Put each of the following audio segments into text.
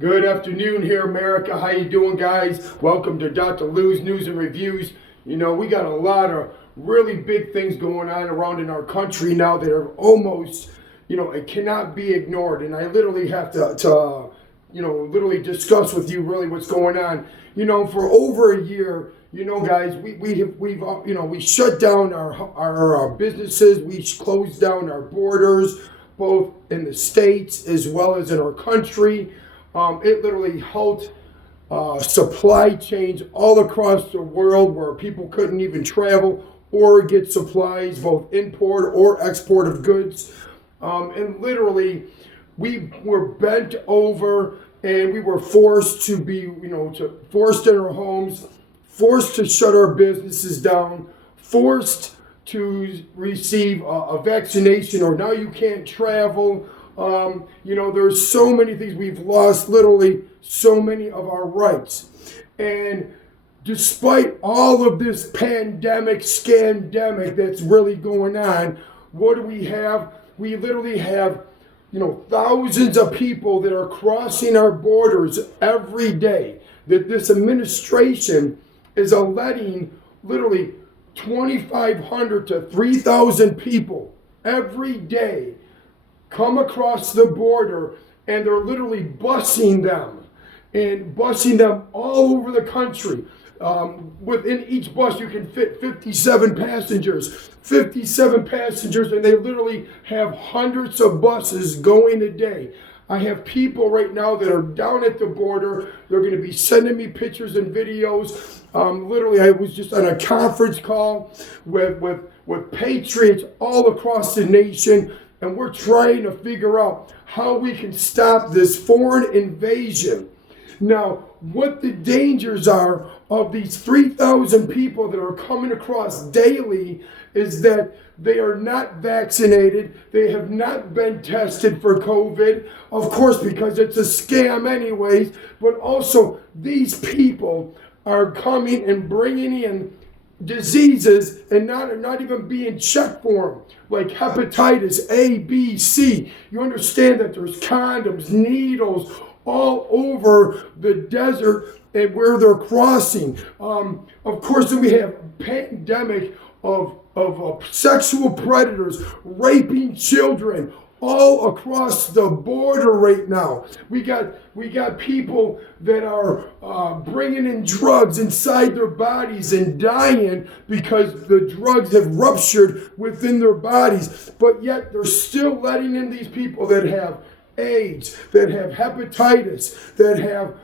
Good afternoon here, America. How you doing, guys? Welcome to Dr. Lou's News and Reviews. You know, we got a lot of really big things going on around in our country now that are almost, it cannot be ignored. And I literally have to literally discuss with you really what's going on. For over a year, guys, we shut down our businesses. We closed down our borders, both in the states as well as in our country. It literally halted supply chains all across the world where people couldn't even travel or get supplies, both import or export of goods. And literally, we were bent over and we were forced to be, forced in our homes, forced to shut our businesses down, forced to receive a vaccination, or now you can't travel. There's so many things. We've lost literally so many of our rights. And despite all of this pandemic, scandemic that's really going on, what do we have? We literally have, thousands of people that are crossing our borders every day. That this administration is letting literally 2,500 to 3,000 people every day come across the border, and they're literally busing them all over the country. Within each bus, you can fit 57 passengers, and they literally have hundreds of buses going a day. I have people right now that are down at the border. They're going to be sending me pictures and videos. Literally, I was just on a conference call with patriots all across the nation, and we're trying to figure out how we can stop this foreign invasion. Now, what the dangers are of these 3,000 people that are coming across daily is that they are not vaccinated. They have not been tested for COVID, of course, because it's a scam anyways. But also, these people are coming and bringing in diseases and not even being checked for them, like hepatitis A, B, C. You understand that there's condoms, needles all over the desert and where they're crossing. Of course, then we have pandemic of sexual predators raping children all across the border right now. We got people that are bringing in drugs inside their bodies and dying because the drugs have ruptured within their bodies. But yet they're still letting in these people that have AIDS, that have hepatitis, that have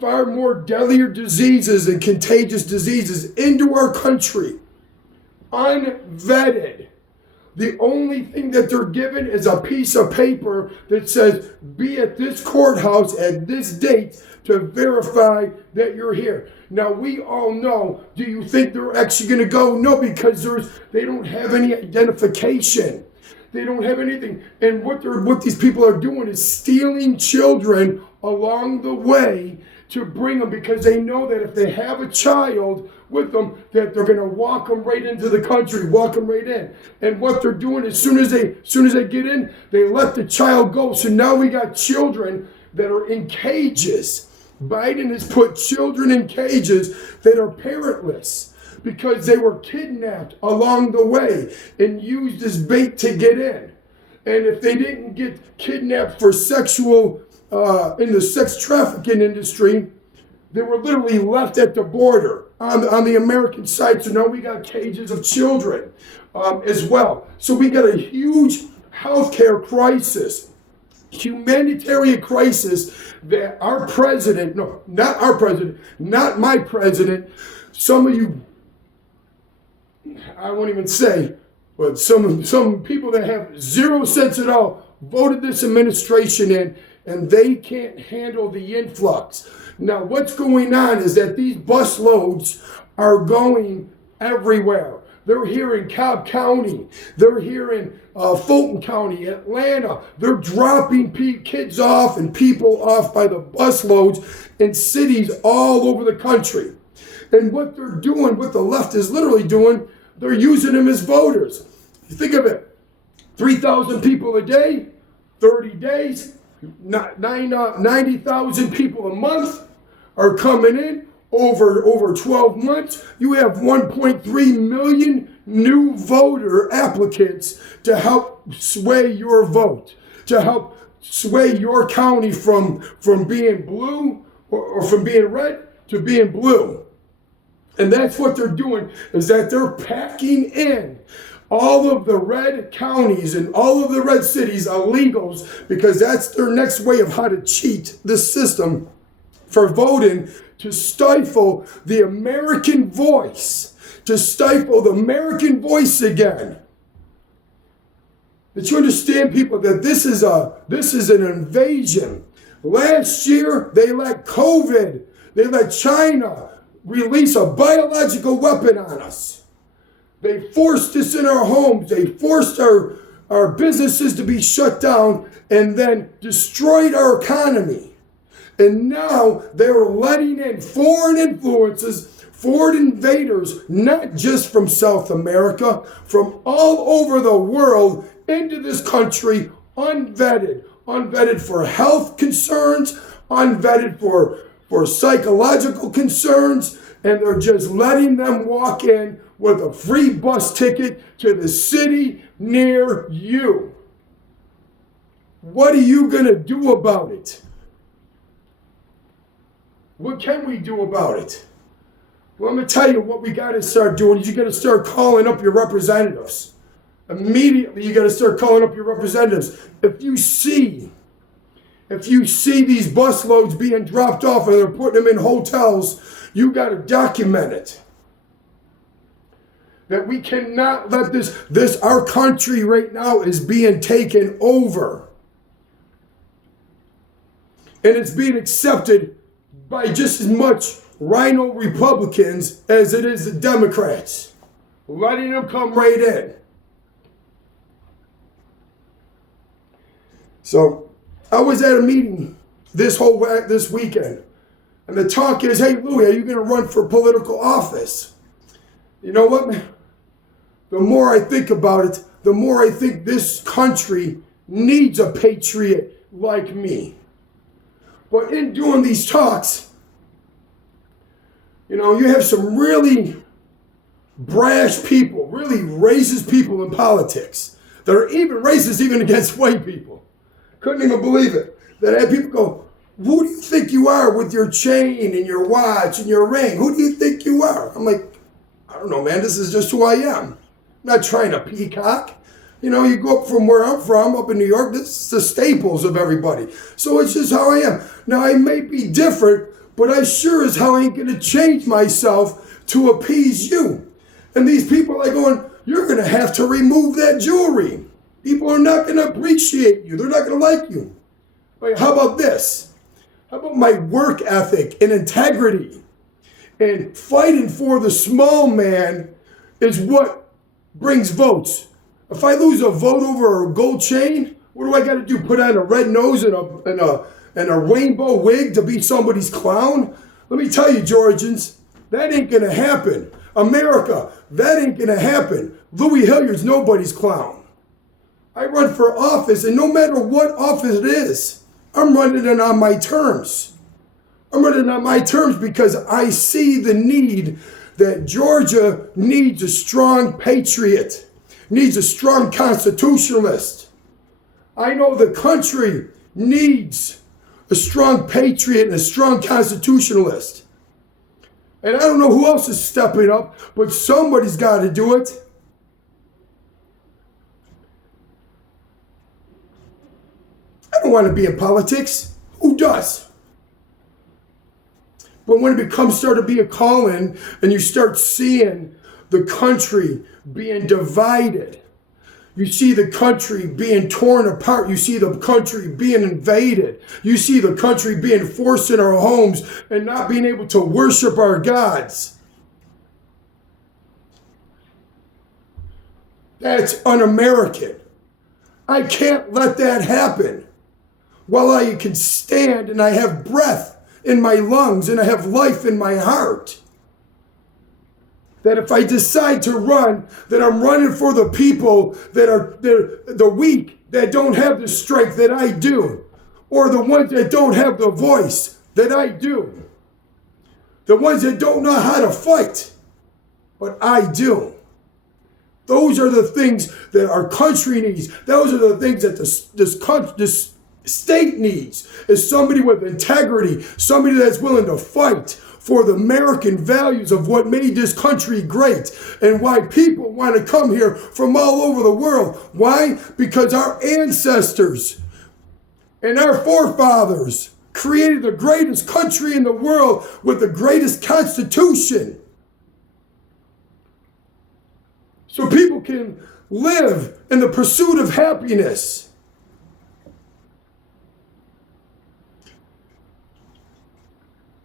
far more deadlier diseases and contagious diseases into our country, unvetted. The only thing that they're given is a piece of paper that says, be at this courthouse at this date to verify that you're here. Now, we all know, do you think they're actually going to go? No, because they don't have any identification. They don't have anything. And what these people are doing is stealing children along the way to bring them, because they know that if they have a child with them, that they're going to walk them right into the country, walk them right in. And what they're doing, as soon as they get in, they let the child go. So now we got children that are in cages. Biden has put children in cages that are parentless because they were kidnapped along the way and used as bait to get in. And if they didn't get kidnapped for sexual in the sex trafficking industry, they were literally left at the border on the American side. So now we got cages of children as well. So we got a huge healthcare crisis, humanitarian crisis that our president, no, not our president, not my president, some of you, I won't even say, but some people that have zero sense at all voted this administration in, and they can't handle the influx. Now, what's going on is that these bus loads are going everywhere. They're here in Cobb County. They're here in Fulton County, Atlanta. They're dropping kids off and people off by the bus loads in cities all over the country. And what they're doing, what the left is literally doing, they're using them as voters. Think of it. 3,000 people a day, 30 days. 90,000 people a month are coming in over 12 months. You have 1.3 million new voter applicants to help sway your vote, to help sway your county from being blue or from being red to being blue. And that's what they're doing, is that they're packing in all of the red counties and all of the red cities illegals, because that's their next way of how to cheat the system for voting, to stifle the American voice, to stifle the American voice again. That you understand, people, that this is an invasion. Last year, they let COVID, they let China release a biological weapon on us. They forced us in our homes. They forced our businesses to be shut down and then destroyed our economy. And now they're letting in foreign influences, foreign invaders, not just from South America, from all over the world into this country, unvetted for health concerns, unvetted for psychological concerns, and they're just letting them walk in with a free bus ticket to the city near you. What are you going to do about it? What can we do about it? Well, I'm going to tell you what we got to start doing is you got to start calling up your representatives. Immediately, you got to start calling up your representatives. If you see these bus loads being dropped off and they're putting them in hotels, you got to document it. That we cannot let our country right now is being taken over. And it's being accepted by just as much rhino Republicans as it is the Democrats. Letting them come right in. So I was at a meeting this weekend, and the talk is, hey, Louie, are you going to run for political office? You know what, man? The more I think about it, the more I think this country needs a patriot like me. But in doing these talks, you have some really brash people, really racist people in politics that are even racist even against white people. Couldn't even believe it. That I had people go, who do you think you are with your chain and your watch and your ring? Who do you think you are? I'm like, I don't know, man. This is just who I am. I'm not trying to peacock. You go up from where I'm from, up in New York, this is the staples of everybody. So it's just how I am. Now, I may be different, but I sure as hell ain't going to change myself to appease you. And these people are going, you're going to have to remove that jewelry. People are not going to appreciate you. They're not going to like you. Wait, how about this? How about my work ethic and integrity? And fighting for the small man is what brings votes. If I lose a vote over a gold chain, what do I got to do? Put on a red nose and a rainbow wig to be somebody's clown? Let me tell you, Georgians, that ain't going to happen. America, that ain't going to happen. Louis Hilliard's nobody's clown. I run for office, and no matter what office it is, I'm running it on my terms. I'm running on my terms because I see the need that Georgia needs a strong patriot, needs a strong constitutionalist. I know the country needs a strong patriot and a strong constitutionalist. And I don't know who else is stepping up, but somebody's got to do it. I don't want to be in politics. Who does? But when it started to be a calling and you start seeing the country being divided, you see the country being torn apart, you see the country being invaded, you see the country being forced in our homes and not being able to worship our gods. That's un-American. I can't let that happen. While I can stand and I have breath in my lungs and I have life in my heart. That if I decide to run, that I'm running for the people that are the weak, that don't have the strength that I do. or the ones that don't have the voice that I do. The ones that don't know how to fight, but I do. Those are the things that our country needs. Those are the things that this state needs, is somebody with integrity, somebody that's willing to fight for the American values of what made this country great and why people want to come here from all over the world. Why? Because our ancestors and our forefathers created the greatest country in the world with the greatest constitution. So people can live in the pursuit of happiness.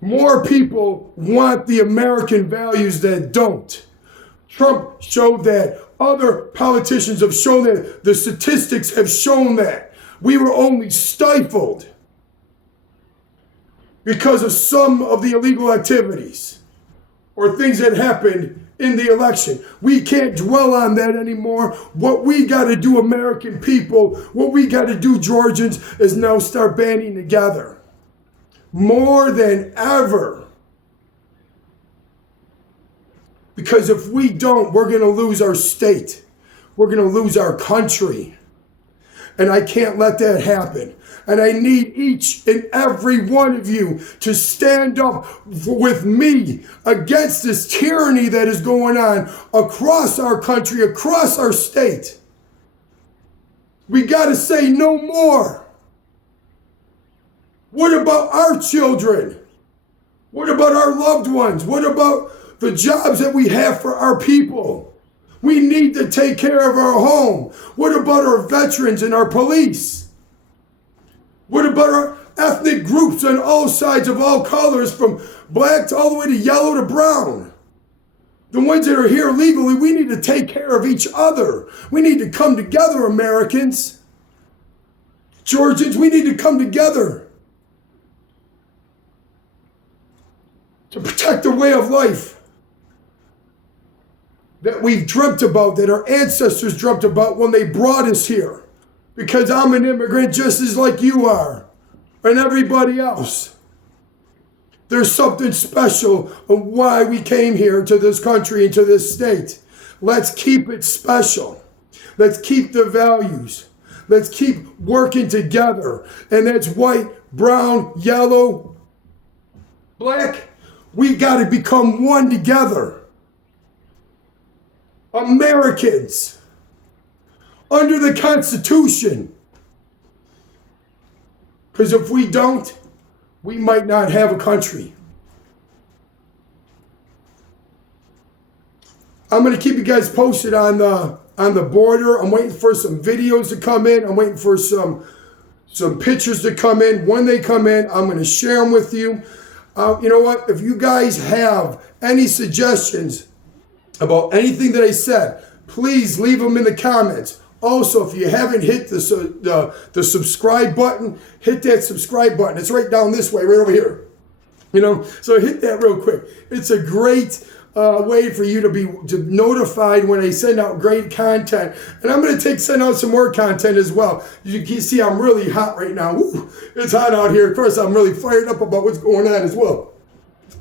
More people want the American values that don't. Trump showed that. Other politicians have shown that. The statistics have shown that. We were only stifled because of some of the illegal activities or things that happened in the election. We can't dwell on that anymore. What we got to do, American people, what we got to do, Georgians, is now start banding together. More than ever. Because if we don't, we're going to lose our state. We're going to lose our country. And I can't let that happen. And I need each and every one of you to stand up with me against this tyranny that is going on across our country, across our state. We got to say no more. What about our children? What about our loved ones? What about the jobs that we have for our people? We need to take care of our home. What about our veterans and our police? What about our ethnic groups on all sides of all colors, from black to all the way to yellow to brown? The ones that are here legally, we need to take care of each other. We need to come together, Americans. Georgians, we need to come together to protect the way of life that we've dreamt about, that our ancestors dreamt about when they brought us here. Because I'm an immigrant just as like you are, and everybody else. There's something special of why we came here to this country and to this state. Let's keep it special. Let's keep the values. Let's keep working together. And that's white, brown, yellow, black. We got to become one together. Americans, under the Constitution. Because if we don't, we might not have a country. I'm going to keep you guys posted on the border. I'm waiting for some videos to come in. I'm waiting for some pictures to come in. When they come in, I'm going to share them with you. You know what? If you guys have any suggestions about anything that I said, please leave them in the comments. Also, if you haven't hit the subscribe button, hit that subscribe button. It's right down this way, right over here. You know, so hit that real quick. It's a great way for you to be notified when I send out great content. And I'm going to send out some more content as well. You can see I'm really hot right now. Woo, it's hot out here. Of course, I'm really fired up about what's going on as well.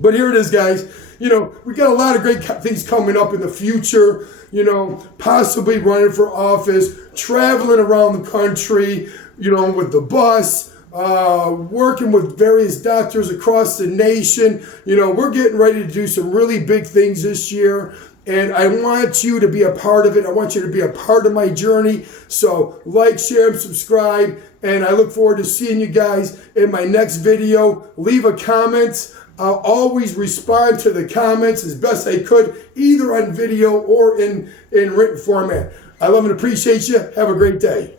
But here it is, guys. You know, we got a lot of great things coming up in the future. You know, possibly running for office, traveling around the country, you know, with the bus, working with various doctors across the nation. You know, we're getting ready to do some really big things this year. And I want you to be a part of it. I want you to be a part of my journey. So like, share, and subscribe. And I look forward to seeing you guys in my next video. Leave a comment. I'll always respond to the comments as best I could, either on video or in written format. I love and appreciate you. Have a great day.